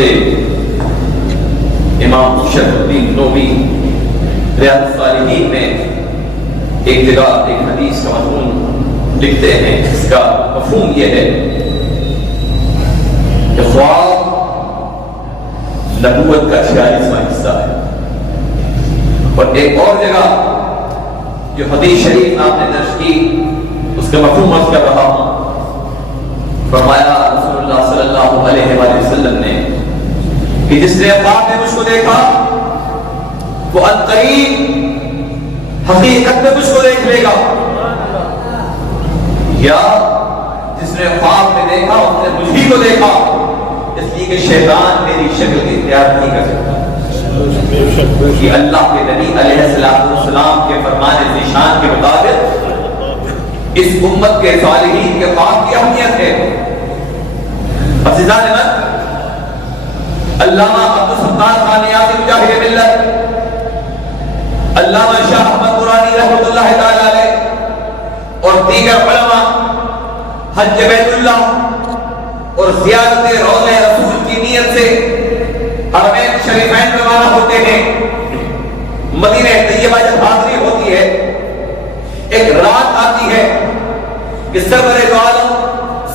حضرت امام شرف الدین نووی ریاض الصالحین میں ایک جگہ ایک حدیث کا مضمون لکھتے ہیں، اس کا مفہوم یہ ہے کہ خواب نبوت کا 46واں حصہ ہے۔ اور ایک اور جگہ جو حدیث شریف آپ نے درج کی اس کا مفہوم عرض کر رہا ہوں۔ فرمایا رسول اللہ صلی اللہ علیہ وآلہ وسلم نے کہ جس نے خواب میں مجھ کو دیکھا وہ عنقریب حقیقت میں مجھ کو دیکھ لے گا، یا جس نے خواب میں دیکھا اس نے مجھ ہی کو دیکھا، اس لیے کہ شیطان میری شکل اختیار نہیں کر سکتا۔ کہ اللہ کے نبی علیہ السلام کے فرمان ذیشان کے مطابق اس امت کے صالحین کے خواب کی اہمیت ہے۔ عزیزان من، علامہ عبدالستار خان نیازی مجاہد ملت، علامہ شاہ احمد قرآنی رحمۃ اللہ تعالی علیہ اور دیگر علماء حج بیت اللہ اور زیارت روضہ رسول کی نیت سے حرمین شریفین روانہ ہوتے ہیں۔ مدینہ طیبہ جب حاضری ہوتی ہے، ایک رات آتی ہے کہ سرور دو عالم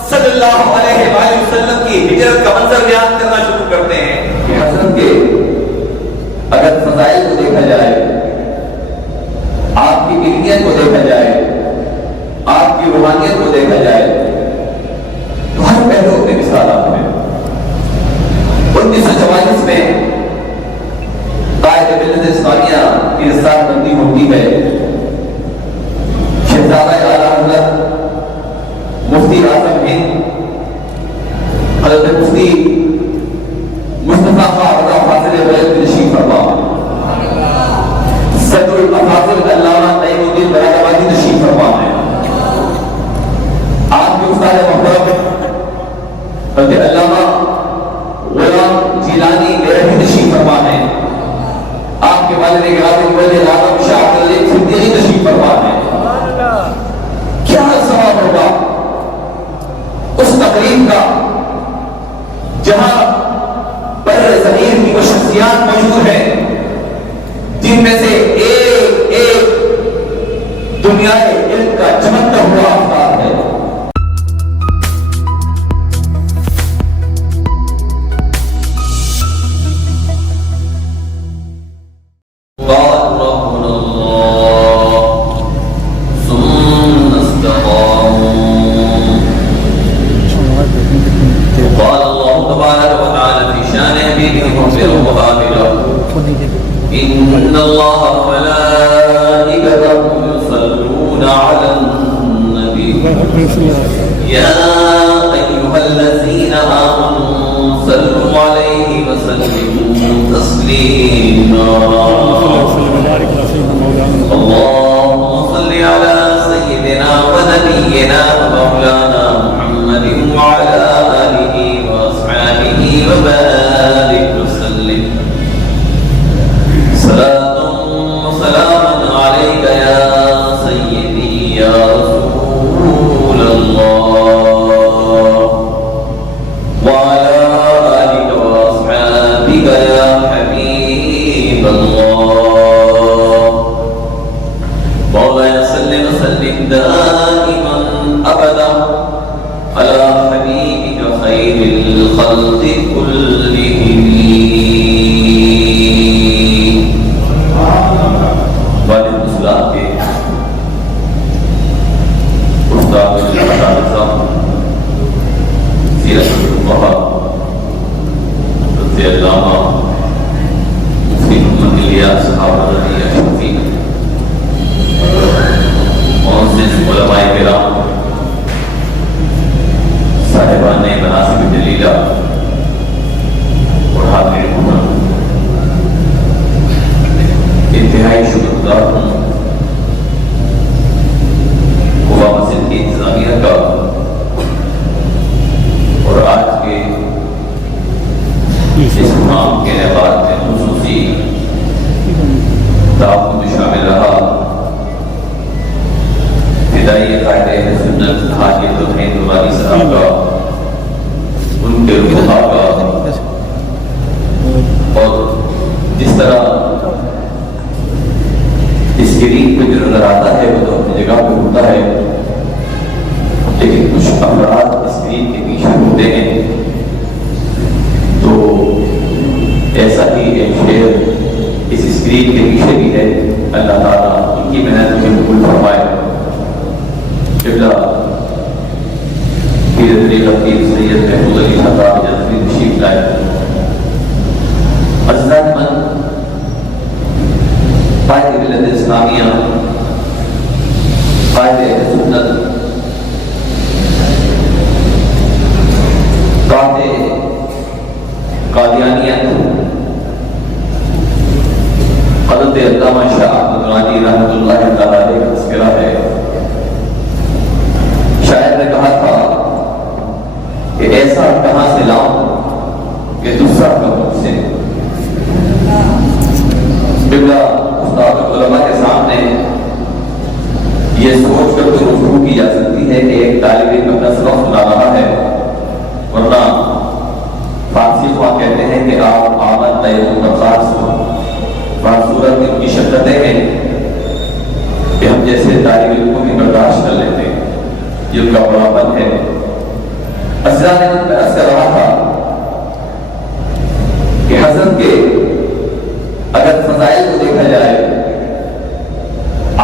صلی اللہ علیہ وآلہ وسلم کی ہجرت کا منظر بیان کرنا شروع کرتے ہیں کہ حضرت کے اگر فضائل کو دیکھا جائے، آپ کی علمیت کو دیکھا جائے، آپ کی روحانیت کو دیکھا جائے تو ہر پہلو میں مثال آپ ہے۔ 1944 میں قائد ملت اسلامیہ کی رسالہ بندی ہوتی ہے۔ شہزادہ اعلیٰ حضرت مفتی اعظم ہند حضرت مفتی مصطفیٰ خواجہ فاضل بلد تشریف فرما، صدر الافاضل علامہ نعیم الدین برادر آبادی تشریف فرما ہے۔ آپ کے استاد محترم حضرت علامہ غلام جیلانی میرٹھی تشریف فرما ہے۔ آپ کے والد گرامی والد اعظم شاہ عبد العزیز صدیقی تشریف فرما ہے۔ کیا ثواب ہوگا اس تقریب کا جہاں بر زمین کی وہ شخصیات موجود ہیں جن میں سے ایک دنیا علم کا چمکتا ہوا آفتاب ہے۔ إن الله وملائكته يصلون على النبي يا أيها الذين آمنوا صلوا عليه وسلموا تسليما اللهم صل على سيدنا ونبينا ومولانا محمد وعلى آله وأصحابه وبارك وسلم صلاة وسلام عليك يا سيدي يا رسول الله وعلى آلك وأصحابك يا حبيب الله مولاي صل وسلم دائما أبدا على حبيبك خير الخلق كلهم علامہ مفتی محمد الیاس صاحب رضی اشرفی، معزز علماء کرام، صاحبان مناصب جلیلہ اور حاضر محترم، انتہائی شکرگزار ہوں قوا مسجد کی انتظامیہ کا اور آج کے اس مقام کے انعقاد میں خصوصی تعاون میں شامل رہا فدائی قائد اہل سنت حاجی عبد الحمید وانی صاحب کا، ان کے رفقا کا، اور ساتھ ہی دین کے پیچھے بھی ہے، اللہ تعالیٰ ان کی محنت کو قبول فرمائے۔ قبلہ پیر طریقہ پیر سید محمود علی خطاب جنتی تشریف لائے۔ عزت مند قائد ملت اسلامیہ، قائد اہل سنت، قائد قادیانیت حضرت علامہ شاہ احمد غانی رحمۃ اللہ تعالیٰ علیہ کا تذکرہ ہے۔ شاعر نے کہا تھا کہ ایسا کہاں سے لاؤں کہ دوسرا کہوں سے۔ قبلہ استاد علماء کے سامنے یہ سوچ کر تو رجوع کی جا سکتی ہے کہ ایک طالب علم اپنا سبق سنا رہا ہے، ورنہ فارسی خواہ کہتے ہیں کہ آپ آمد طیب برخاست ہو۔ صورت میں ان کی شدتیں ہیں کہ ہم جیسے طالب علم کو بھی برداشت کر لیتے ہیں، یہ ان کا بڑا پن ہے۔ اسرا نے بحث کر رہا تھا کہ حضرت کے اگر فضائل کو دیکھا جائے،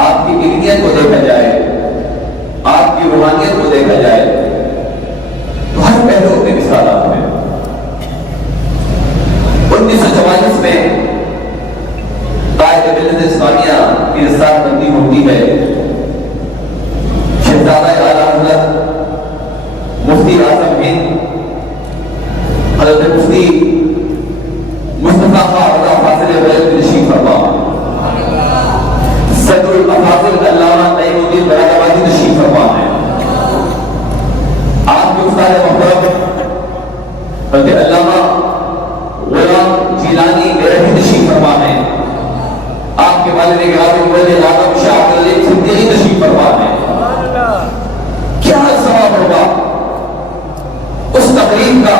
آپ کی علمیت کو دیکھا جائے، آپ کی روحانیت کو دیکھا جائے تو ہر پہلو میں مثالات ہیں۔ 1944 میں قائد ملت اسلامیہ کی رسالت بندی ہوتی ہے۔ شہزادہ اعلیٰ حضرت مفتی اعظم ہند حضرت مفتی مصطفیٰ خواجہ فاضل بلخ تشریف فرما، صدر الافاضل علامہ نعیم الدین برادر آبادی تشریف فرما ہے۔ آپ کے استاد محترم حضرت علامہ غلام جیلانی میرٹھی تشریف فرما ہے۔ آپ کے والد گرامی مولوی اعظم شاہ عبد العزیز صدیقی تشریف فرما ہے۔ کیا ثواب ہوگا اس تقریب کا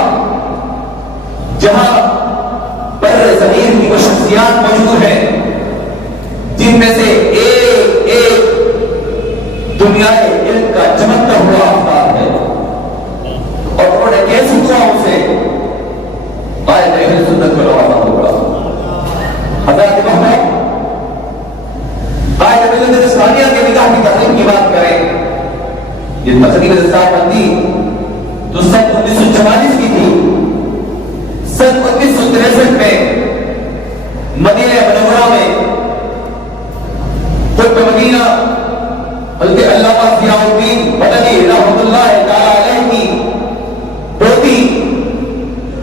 جہاں بر زمین کی وہ شخصیات موجود ہیں جن میں سے ایک ایک دنیا علم کا چمکتا ہوا آفتاب ہے، اور انہوں نے کیسی دعاؤں سے قائد اہل سنت کو نوازا ہوگا۔ حضرت محمد قائد ملت اسلامیہ کے نکاح کی تقریب کی بات کریں، یہ تقریب رسالت بندی تو سن 1944 کی تھی۔ سن 1963 میں مدینہ منورہ میں قطب مدینہ حضرت علامہ ضیاء الدین مدنی رحمۃ اللہ تعالی علیہ کی پوتی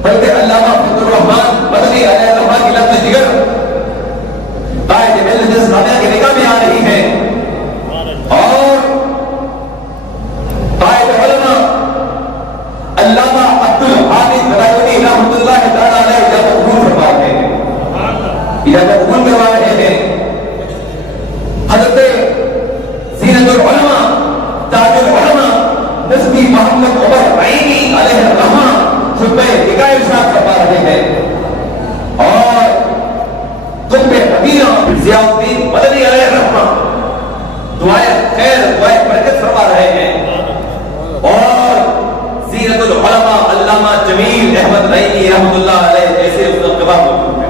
حضرت علامہ فضل الرحمان مدنی علیہ الرحمہ کی لفظ جگر قائد ملت اسلامیہ کے نکاح میں آ رہی ہے، اور قائد علماء علامہ عبد الحامد بلایونی رحمۃ اللہ تعالی علیہ جب قبول فرما رہے ہیں، جب قبول کروا رہے ہیں، حضرت زینت العلماء تاج العلماء مفتی محمد عمر عینی علیہ الرحمہ خطبہ نکاح ارشاد فرما رہے ہیں، اور قطب مدینہ ضیاء الدین مدنی علیہ الرحمہ دعائے خیر دعائے برکت فرما رہے ہیں، اور زینت العلماء علامہ جمیل احمد عینی رحمۃ اللہ علیہ جیسے استقبا موجود ہیں۔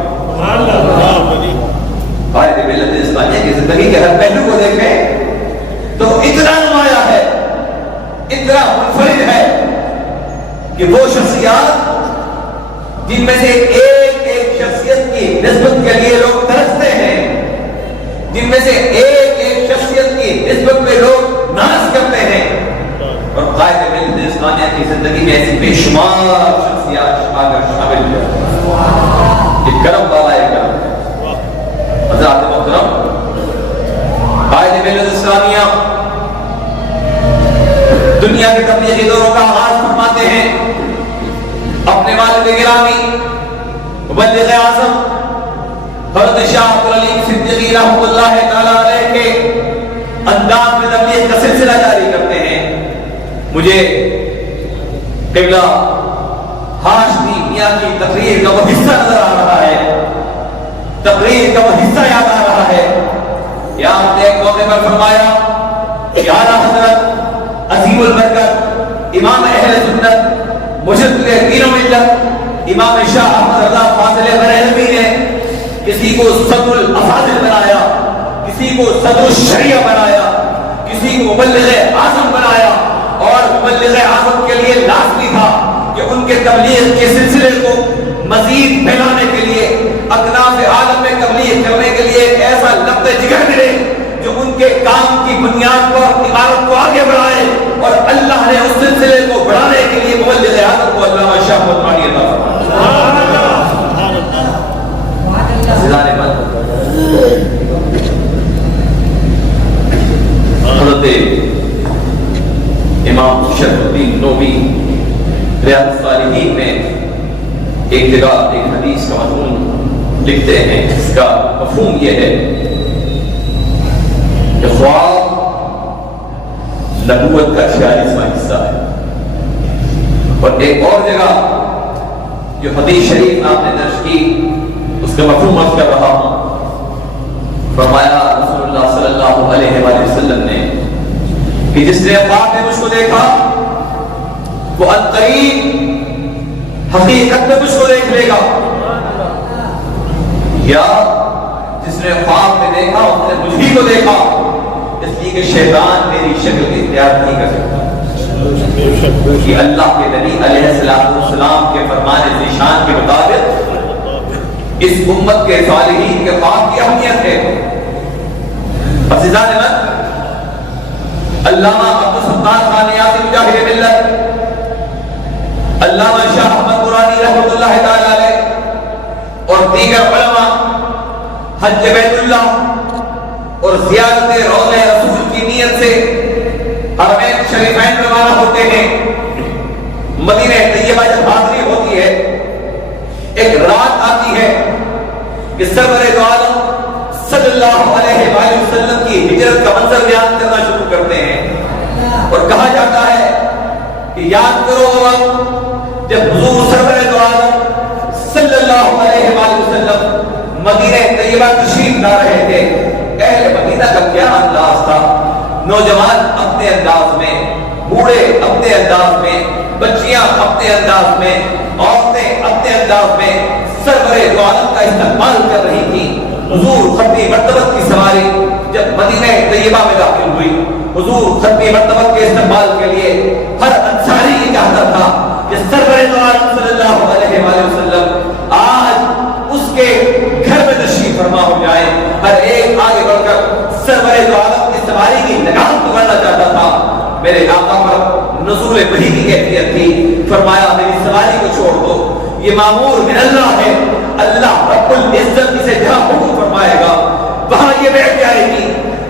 قائد ملت اسلامیہ کی زندگی کے ہر پہلو کو دیکھیں تو اتنا نمایاں ہے، اتنا منفرد ہے کہ وہ شخصیات جن میں سے ایک ایک شخصیت کی نسبت کے لیے لوگ ترستے ہیں، جن میں سے ایک ایک شخصیت کی نسبت میں لوگ ناز کرتے ہیں، اور قائد ملت اسلامیہ کی زندگی میں ایسی بے شمار شخصیات شامل ہیں۔ یہ کرم والا ہے کرم۔ حضرات محترم، قائد ملت اسلامیہ دنیا کے تبلیغی دوروں کا آغاز فرماتے ہیں اپنے والد گرامی مبلغ اعظم حضرت شاہ عبد العزیز صدیقی رحمۃ اللہ تعالی علیہ کے انداز میں تبلیغ کا سلسلہ جاری کرتے ہیں۔ مجھے قبلہ ہاشمی میاں کی تقریر کا وہ حصہ نظر آ رہا ہے، تقریر کا وہ حصہ یاد آ رہا ہے۔ یا آپ نے ایک موقع پر فرمایا کہ اعلیٰ حضرت عظیم البرکت امام اہل سنت مجدد دین و ملت امام شاہ احمد رضا فاضل بریلوی نے کسی کو صدر الافاضل صدر الشریعہ بنایا، کسی کو مبلغ اعظم بنایا، اور مبلغ اعظم کے لیے لازمی تھا کہ ان کے تبلیغ کے سلسلے کو مزید پھیلانے کے لیے، اکناف عالم میں تبلیغ کرنے کے لیے ایک ایسا لفظ جگر ملے جو ان کے کام کی بنیاد پر عمارت کو آگے بڑھائے، اور اللہ نے اس سلسلے کو بڑھانے کے لیے مبلغ اعظم کو علامہ شاہ احمد نورانی عطا فرمایا۔ حضرت امام شرف الدین نووی ریاض الصالحین میں ایک جگہ ایک حدیث کا مضمون لکھتے ہیں، جس کا مفہوم یہ ہے کہ خواب نبوت کا 46واں حصہ ہے۔ اور ایک اور جگہ جو حدیث شریف آپ نے درج کی، اس کا مفہوم عرض کر رہا ہوں۔ فرمایا رسول اللہ صلی اللہ علیہ وآلہ وسلم نے کہ جس نے خواب میں مجھ کو دیکھا وہ عنقریب حقیقت میں مجھ کو دیکھ لے گا، یا جس نے خواب میں دیکھا اس نے مجھ ہی کو دیکھا، اس لیے کہ شیطان میری شکل اختیار نہیں کر سکتا۔ کہ اللہ کے نبی علیہ السلام کے فرمان ذیشان کے مطابق اس امت کے صالحین کے خواب کی اہمیت ہے۔ عزیزان من، علامہ عبدالستار خان نیازی مجاہد ملت، علامہ شاہ احمد نورانی رحمۃ اللہ تعالی علیہ اور دیگر علماء حج بیت اللہ اور زیارت روضہ رسول کی نیت سے حرمین شریفین روانہ ہوتے ہیں۔ مدینہ طیبہ جب حاضری ہوتی ہے، ایک رات آتی ہے کہ سرور دو عالم صلی اللہ علیہ وآلہ وسلم کی ہجرت کا منظر بیان کرنا شروع کرتے ہیں، اور کہا جاتا ہے کہ یاد کرو وہ وقت جب حضور سرور دو عالم صلی اللہ علیہ وآلہ وسلم مدینہ طیبہ تشریف لا رہے تھے۔ اہل مدینہ کا کیا انداز تھا، نوجوان اپنے انداز میں، بوڑھے اپنے انداز میں، بچیاں اپنے انداز میں، عورتیں اپنے انداز میں سرور دو عالم کا استقبال کر رہی تھی۔ حضور ختمی مرتبت کی سواری جب مدینہ طیبہ میں داخل ہوئی، حضور ختمی مرتبت کے استقبال کے لیے ہر انصاری یہ چاہتا تھا کہ سرور دو عالم صلی اللہ علیہ وآلہ وسلم آج اس کے گھر میں تشریف فرما ہو جائے۔ ہر ایک آگے بڑھ کر سرور دو عالم کی سواری کی لگام پکڑنا چاہتا تھا۔ میرے آقا پر نزول وحی کی کیفیت تھی، فرمایا میری سواری کو چھوڑ دو، یہ مامور من اللہ ہے، اللہ رب العزت اسے جہاں حکم فرمائے گا وہاں یہ بیٹھ جائے گی۔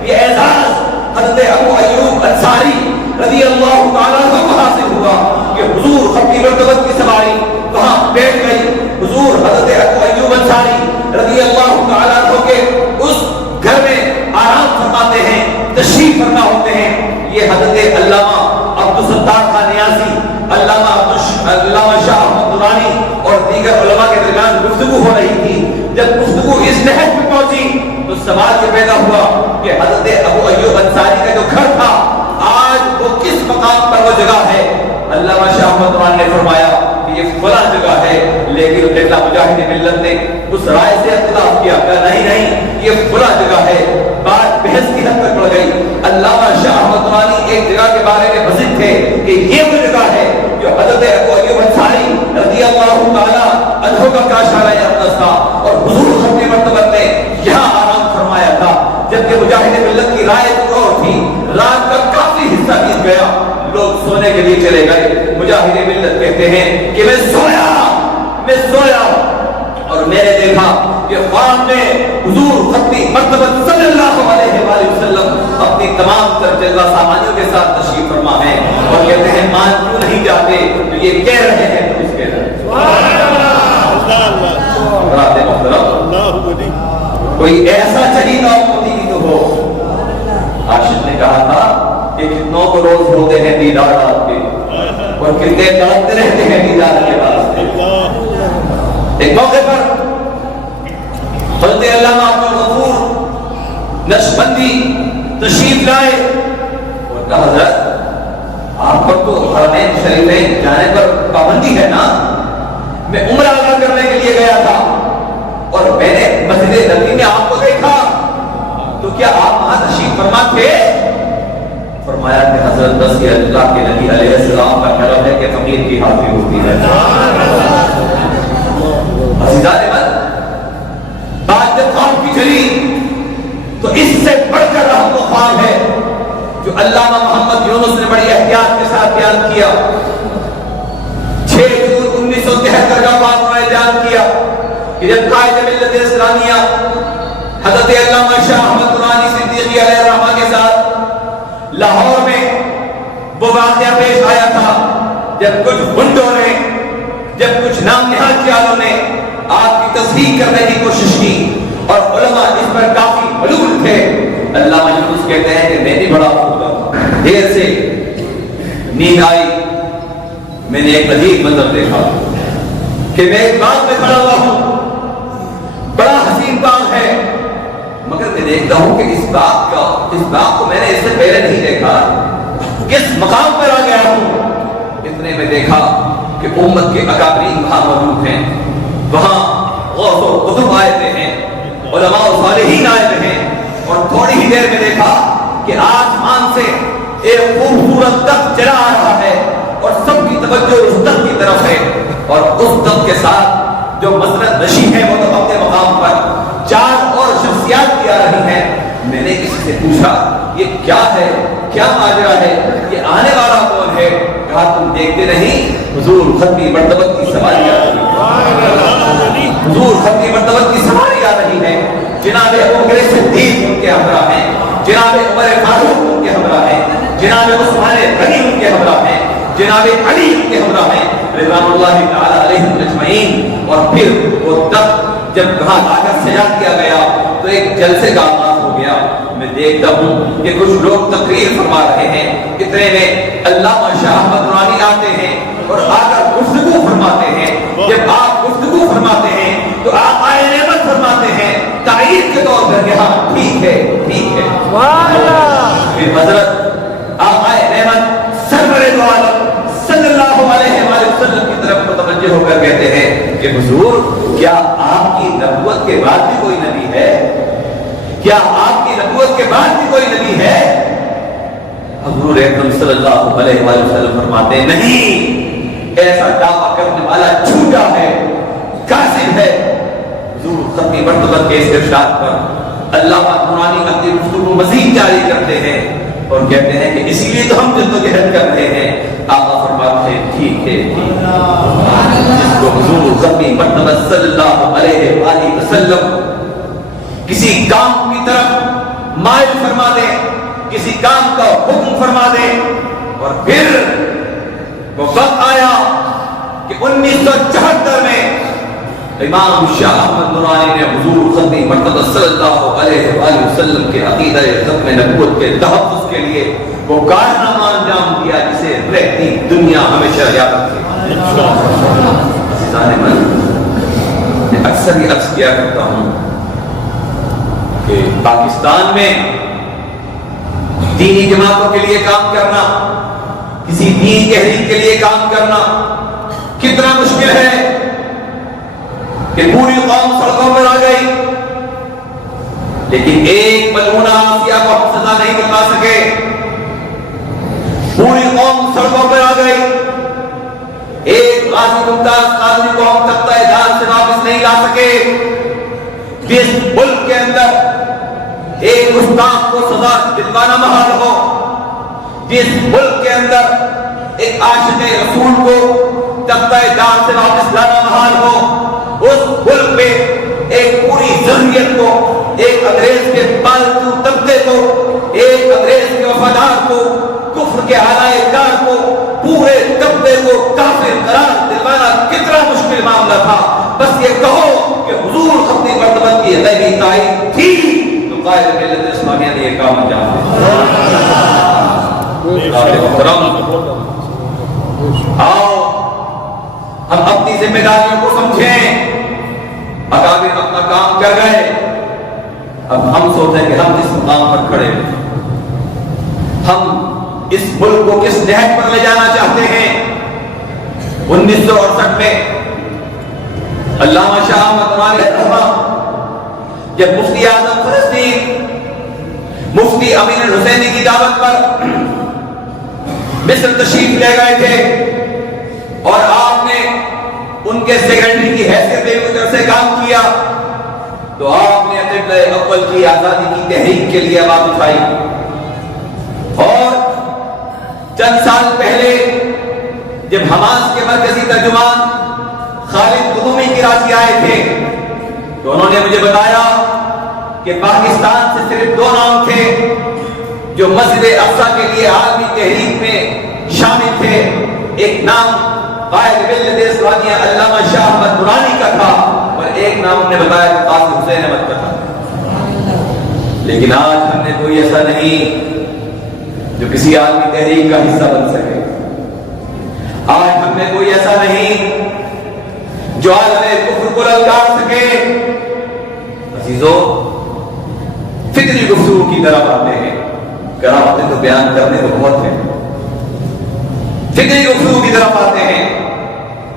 یہ اعزاز حضرت ابو ایوب انصاری رضی اللہ تعالیٰ عنہ کو حاصل ہوا کہ حضور ختمی مرتبت کی سواری وہاں بیٹھ گئی۔ حضور حضرت ابو ایوب انصاری رضی اللہ تعالیٰ عنہ کے اس گھر میں آرام فرماتے ہیں، تشریف فرما ہوتے ہیں۔ یہ حضرت علامہ عبدالستار خان نیازی، علامہ شاہ احمد نورانی اور دیگر علماء کے درمیان گفتگو ہو رہی تھی۔ جب گفتگو اس نہج پہ پہنچی تو سوال یہ پیدا ہوا کہ حضرت ابو ایوب انصاری کا جو گھر تھا آج وہ کس مقام پر وہ جگہ ہے؟ علامہ شاہ احمد نورانی نے فرمایا کہ یہ فلاں جگہ ہے، لیکن اللہ مجاہد ملت نے اس رائے سے اختلاف کیا، کہا نہیں یہ فلاں جگہ ہے۔ بات بحث کی حد تک بڑھ گئی۔ علامہ شاہ احمد نورانی ایک جگہ کے بارے میں مزید تھے کہ یہ وہ جگہ ہے جو حضرت ابو ایوب انصاری رضی اللہ تعالیٰ عنہ کا کاشانہ اقدس تھا، اور حضور ختمی مرتبت نے یہاں آرام فرمایا تھا۔ جبکہ مجاہد ملت کی رائے اور تھی، رات کا کافی حصہ بیت گیا، لوگ سونے کے لیے چلے گئے۔ مجاہد ملت کہتے ہیں کہ میں سویا اور میں نے دیکھا کہ خواب میں حضور ختمی مرتبت صلی اللہ علیہ وآلہ وسلم اپنی تمام تر جلوہ سامانیوں کے ساتھ تشریف فرما ہے، اور کہتے ہیں مان کیوں نہیں جاتے تو یہ کہہ رہے ہیں تو اس کہہ رہے ہیں۔ کوئی ایسا چہیدہ موتی بھی تو ہو۔ عاشق نے کہا تھا کہ کتنوں کو روز ہوتے ہیں دیدار رات کے، اور کتنے تڑپتے رہتے ہیں دیدار کے واسطے۔ ایک موقع پر حضرت علامہ عبدالغفور نقشبندی تشریف لائے اور کہا حضرت آپ پر تو حرمین شریفین جانے پر پابندی ہے نا، میں عمرہ ادا کرنے کے لیے گیا تھا اور میں نے مسجد نبوی میں آپ کو دیکھا تو کیا آپ وہاں تشریف فرما تھے؟ فرمایا کہ حضرت بس یہ اللہ کے نبی علیہ السلام کا کرم ہے کہ فقیر کی حاضری ہوتی ہے۔ عزیزان من، بات جب قوم کی چلی تو اس سے بڑھ کر رحم و خواب ہے جو علامہ محمد یونس نے بڑی احتیاط کے ساتھ بیان کیا۔ 6 جون 1973 کا بات انہوں نے بیان کیا کہ جب قائد ملت اسلامیہ حضرت علامہ شاہ احمد درانی صدیقی علیہ الرحمہ کے ساتھ لاہور میں وہ واقعہ پیش آیا تھا جب کچھ گنڈوں نے، جب کچھ نام نہاد جالوں نے آپ کی تصحیح کرنے کی کوشش کی اور علماء اس پر کافی ملول تھے۔ علامہ یونس کہتے ہیں کہ میں بھی بڑا خوب دیر سے نیند آئی، میں نے ایک عجیب منظر دیکھا کہ میں ایک باغ میں کھڑا ہوا ہوں، بڑا حسین باغ ہے، مگر میں دیکھتا ہوں کہ اس باغ کو میں نے اس سے پہلے نہیں دیکھا، کس مقام پر آ گیا ہوں۔ اتنے میں دیکھا کہ امت کے اکابرین وہاں موجود ہیں، وہاں غوث و قطب آئے ہوئے ہیں، علماء و صالحین آئے ہوئے ہیں، اور تھوڑی ہی دیر میں دیکھا کہ آسمان سے ایک خوبصورت تخت چلا آ رہا ہے اور سب کی توجہ اس تخت کی طرف ہے، اور اس تخت کے ساتھ جو مسند نشین ہے وہ تو اپنے مقام پر 4 اور شخصیات بھی آ رہی ہیں۔ میں نے کسی سے پوچھا یہ کیا ہے، کیا ماجرا ہے، یہ آنے والا کون ہے؟ کہا تم دیکھتے نہیں، حضور ختمی مرتبت کی سواری آ رہی ہے، حضور ختمی مرتبت کی سواری آ رہی ہے۔ جناب ابوبکر صدیق ان کے ہمراہ ہیں، جناب عمر فاروق ان کے ہمراہ ہیں، جناب عثمان غنی ان کے ہمراہ ہیں، جناب علی ان کے ہمراہ ہیں رضوان اللہ تعالی علیہم اجمعین۔ اور پھر وہ تخت جب وہاں لا کر سجا دیا گیا تو ایک جلسے کا آغاز ہو گیا۔ میں دیکھتا ہوں کہ کچھ لوگ تقریر فرما رہے ہیں، اتنے میں علامہ شاہ احمد درانی آتے ہیں اور آ کر گفتگو فرماتے ہیں۔ جب آپ گفتگو فرماتے ہیں تو آپ آئے نعمت فرماتے ہیں، تائید کے طور پر کہ ہاں ٹھیک ہے ٹھیک ہے۔ پھر حضرت آقائے نعمت سرور دو عالم صلی اللہ علیہ وآلہ وسلم کی طرف متوجہ ہو کر کہتے ہیں کہ حضور کیا آپ کی نبوت کے بعد بھی کوئی نبی ہے؟ کیا آپ کی نبوت کے بعد بھی کوئی نبی ہے؟ حضور اکرم صلی اللہ علیہ وآلہ وسلم فرماتے ہیں نہیں، ایسا دعویٰ کرنے والا جھوٹا ہے، کاذب ہے۔ حضور ختمی مرتبت کے اس ارشاد پر علامہ درانی اپنی گفتگو مزید جاری کرتے ہیں اور کہتے ہیں کہ اسی لیے تو ہم جدوجہد کر رہے ہیں۔ آقا فرماتے ہیں ٹھیک ہے ٹھیک ہے، جس کو حضور ختمی مرتبت صلی اللہ علیہ وآلہ وسلم کسی کام کی طرف مائل فرما دیں، کسی کام کا حکم فرما دیں، اور پھر وہ وقت آیا کہ 1974 میں امام شاہ احمد درانی نے حضور ختمی مرتبہ صلی اللہ علیہ وآلہ وسلم کے عقیدہ ختم نبوت کے تحفظ کے لیے وہ کارنامہ انجام دیا جسے رہتی دنیا ہمیشہ یاد رکھے۔ عزیزان من، میں اکثر یہ عرض کیا کرتا ہوں کہ پاکستان میں دینی جماعتوں کے لیے کام کرنا، کسی دین تحریک کے لیے کام کرنا کتنا مشکل ہے کہ پوری قوم سڑکوں پر آ گئی، لیکن ایک ملعونہ آسیہ کو ہم سزا نہیں کروا سکے۔ پوری قوم سڑکوں پر آ گئی، ایک غازی ممتاز قادری کو ہم تختہ جان سے واپس نہیں لا سکے۔ جس ملک کے اندر ایک گستاخ کو سزا دلوانا محال ہو، جس ملک کے اندر ایک عاشق رسول کو تختہ جان سے واپس لانا محال ہو، اس ملک میں ایک پوری ذریت کو، ایک انگریز کے پالتو طبقے کو، ایک انگریز کے وفادار کو، کفر کے آلائے کار کو، پورے طبقے کو کافر قرار دلوانا کتنا مشکل معاملہ تھا۔ بس یہ کہو کہ حضور ختمی مرتبت کی غیبی تائید تھی تو قائد ملت اسلامیہ نے یہ کام انجام دیا۔ آؤ ہم اپنی ذمہ داریوں کو سمجھیں۔ اکابر اپنا کام کر گئے، اب ہم سوچیں کہ ہم اس مقام پر کھڑے ہیں، ہم اس ملک کو کس نہج پر لے جانا چاہتے ہیں۔ 1968 میں علامہ شاہ احمد درانی جب مفتی اعظم فلسطین مفتی امین الحسینی کی دعوت پر مصر تشریف لے گئے تھے اور آپ نے ان کے سیکرٹری کی حیثیت میں طرف سے کام کیا، تو آپ نے قبلہ اول کی آزادی کی تحریک کے لیے آواز اٹھائی. اور چند سال پہلے جب حماس کے مرکزی ترجمان خالد قدومی کراچی آئے تھے تو انہوں نے مجھے بتایا کہ پاکستان سے صرف 2 نام تھے جو مسجد اقصی کے لیے عالمی تحریک میں شامل تھے. ایک نام قائد ملت اسلامیہ علامہ شاہ احمد نورانی کا تھا اور ایک نام انہوں نے بتایا کہ قاسم حسین احمد کا تھا. لیکن آج ہم نے کوئی ایسا نہیں جو کسی عالمی تحریک کا حصہ بن سکے. آج ہم نے کوئی ایسا نہیں جو عالم کفر کو للکار سکے. عزیزو، فکری گفتگو کی طرف آتے ہیں. کرامتیں تو بیان کرنے تو بہت ہیں، فکری گفتگو کی طرف آتے ہیں.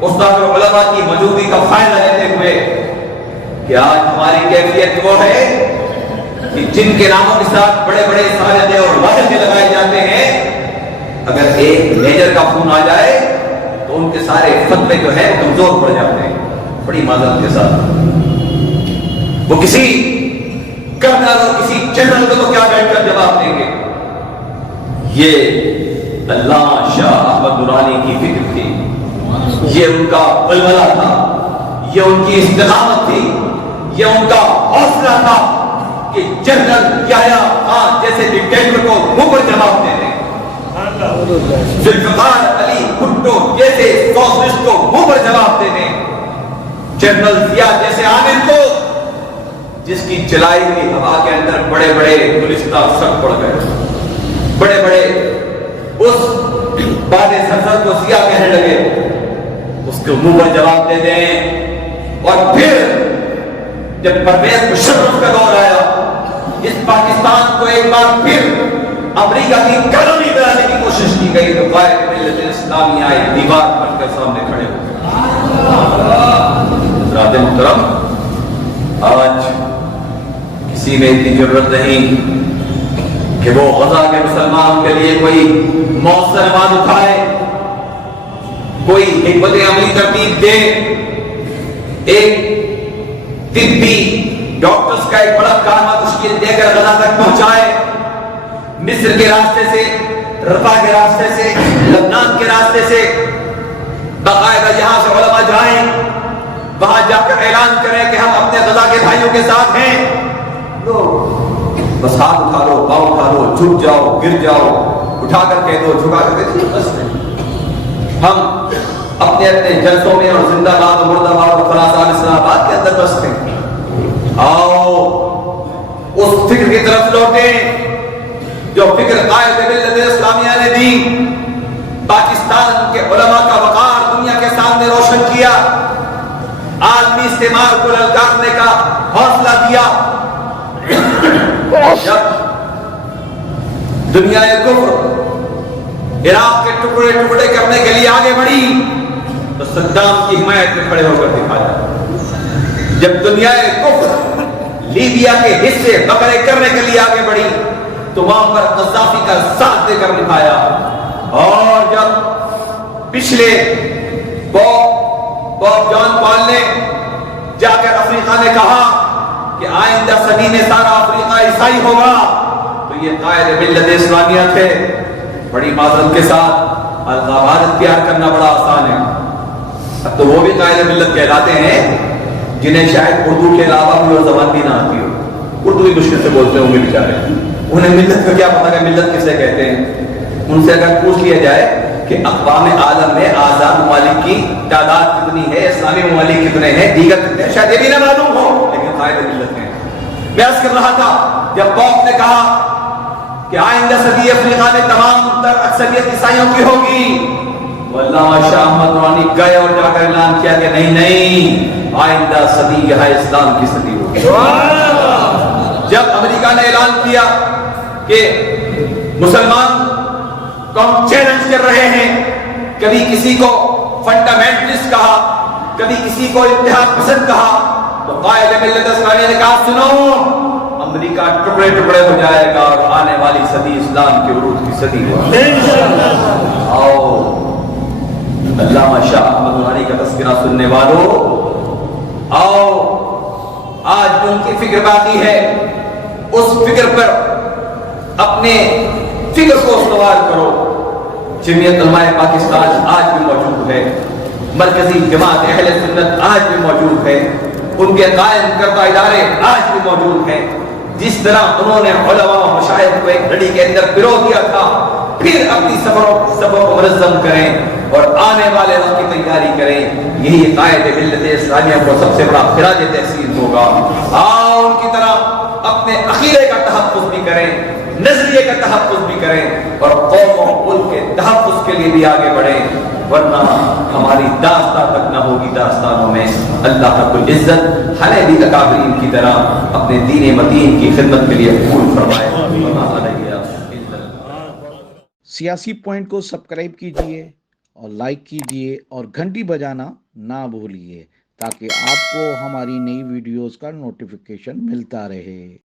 استاد اور علماء کی موجودگی کا فائدہ لیتے ہوئے کہ آج ہماری کیفیت وہ ہے کہ جن کے ناموں کے ساتھ بڑے بڑے سالدے اور واحدے لگائے جاتے ہیں، اگر ایک میجر کا خون آ جائے تو ان کے سارے فتوے جو ہے کمزور پڑ جاتے ہیں. بڑی معذرت کے ساتھ وہ کسی کرنل اور کسی جنرل کو تو کیا بیٹھ کر جواب دیں گے. یہ علامہ شاہ احمد نورانی کی فکر تھی، یہ ان کا بلبلہ تھا، یہ ان کی استقامت تھی، یہ ان کا حوصلہ تھا کہ جنرل یحییٰ خان جیسے ڈکٹیٹر کو منہ پر جواب دے دیں، ذوالفقار علی بھٹو جیسے سوشلسٹ کو منہ پر جواب دے دیں، جنرل ضیاء جیسے عامر کو جس کی جلائی ہوئی ہوا کے اندر بڑے بڑے گلستہ سڑ پڑ گئے، بڑے بڑے اس باد سرسد کو ضیاء کہنے لگے، اس کو منہ پر جواب دے دیں. اور پھر جب پرویز مشرف کا دور آیا، اس پاکستان کو ایک بار پھر امریکہ کی کالونی بنانے کی کوشش کی گئی تو قائد ملت اسلامیہ ایک دیوار بن کر سامنے کھڑے ہو گئے. حضرات محترم، آج کسی میں اتنی ضرورت نہیں کہ وہ غزہ کے مسلمان کے لیے کوئی مؤثر آواز اٹھائے، کوئی حکمت عملی ترتیب دے، ایک طبی ڈاکٹرز کا ایک بڑا کارنامہ تشکیل دے کر غزہ تک پہنچائے. مصر کے راستے سے، رفح کے راستے سے، لبنان کے راستے سے باقاعدہ یہاں سے علماء جائیں، وہاں جا کر اعلان کریں کہ ہم اپنے غزہ کے بھائیوں کے ساتھ ہیں. بس ہاتھ اٹھا لو، پاؤں اٹھا لو، جھک جاؤ، گر جاؤ، اٹھا کر کہہ دو، جھکا کر کہہ دو، بس ہم اپنے اپنے جلسوں میں اور زندہ باد مرد آباد اور خلاصہ اسلام آباد کے اندر بستے ہیں. آؤ اس فکر کی طرف لوٹیں جو فکر قائد ملت اسلامیہ نے دی. پاکستان کے علماء کا وقار دنیا کے سامنے روشن کیا، عالمی استعمار کو للکارنے کا حوصلہ دیا. جب دنیا کفر عراق کے ٹکڑے ٹکڑے کرنے کے لیے آگے بڑھی تو صدام کی حمایت میں کھڑے ہو کر دکھایا. جب دنیا کفر لیبیا کے حصے بکرے کرنے کے لیے آگے بڑھی تو وہاں پر قذافی کا ساتھ دے کر دکھایا. اور جب پچھلے پوپ جان پال نے جا کر افریقہ نے کہا کہ آئندہ صدی میں سارا افریقہ عیسائی ہوگا تو یہ قائد ملت اسلامیہ تھے. بڑی معذرت کے ساتھ القابات اختیار کرنا بڑا آسان ہے. اب تو وہ بھی قائد ملت کہلاتے ہیں جنہیں شاید اردو کے علاوہ کوئی اور زبان بھی نہ آتی ہو. اردو بھی مشکل سے بولتے ہوں گے بیچارے، انہیں ملت کا کیا پتا کہ ملت کسے کہتے ہیں. ان سے اگر پوچھ لیا جائے کہ اقوام عالم میں آزاد ممالک کی تعداد کتنی ہے، اسلامی ممالک کتنے ہیں، دیگر کتنے ہیں، شاید یہ بھی نہ معلوم ہو، لیکن قائد ملت ہیں. میں عرض کر رہا تھا جب پوپ نے کہا کہ آئندہ صدی افریقہ میں تمام تر اکثریت عیسائیوں کی ہوگی، علامہ شاہ احمد نورانی گئے اور جا کر اعلان کیا کہ نہیں، آئندہ صدی یہاں اسلام کی صدی ہوگی. جب امریکہ نے اعلان کیا کہ مسلمان کو ہم چیلنج کر رہے ہیں، کبھی کسی کو فنڈامنٹلسٹ کہا، کبھی کسی کو اتحاد پسند کہا، تو قائد ملت اسلامیہ نے کہا سنو، ہم امریکہ ٹکڑے ٹکڑے ہو جائے گا اور آنے والی صدی اسلام کے عروج کی صدی ہوگی۔ آؤ علامہ شاہ احمد نورانی کا تذکرہ سننے والوں، آؤ آج بھی ان کی فکر باقی ہے، اس فکر پر اپنے فکر کو استوار کرو۔ جمعیت علماء پاکستان آج بھی موجود ہے، مرکزی جماعت اہل سنت آج بھی موجود ہے، ان کے قائم کردہ ادارے آج بھی موجود ہیں۔ جس طرح انہوں نے علماء و مشائخ کو ایک گھڑی کے اندر پرو دیا تھا، پھر اپنی سفر کو منظم کریں اور آنے والے وقت کی تیاری کریں۔ یہی قائد ملت اسلامیہ کو سب سے بڑا خراج تحسین ہوگا۔ آؤ ان کی طرح اپنے عقیدے کا تحفظ بھی کریں، نظریے کا تحفظ بھی کریں اور قوم و ملک کے تحفظ کے لیے بھی آگے بڑھیں، ورنہ ہماری داستان تک نہ ہوگی داستانوں میں۔ اللہ رب العزت ہمیں بھی اکابرین کی طرح اپنے دین متین کی خدمت کے لیے قبول فرمائے۔ سیاسی پوائنٹ کو سبسکرائب کیجئے اور لائک کیجئے اور گھنٹی بجانا نہ بھولیے تاکہ آپ کو ہماری نئی ویڈیوز کا نوٹیفیکیشن ملتا رہے۔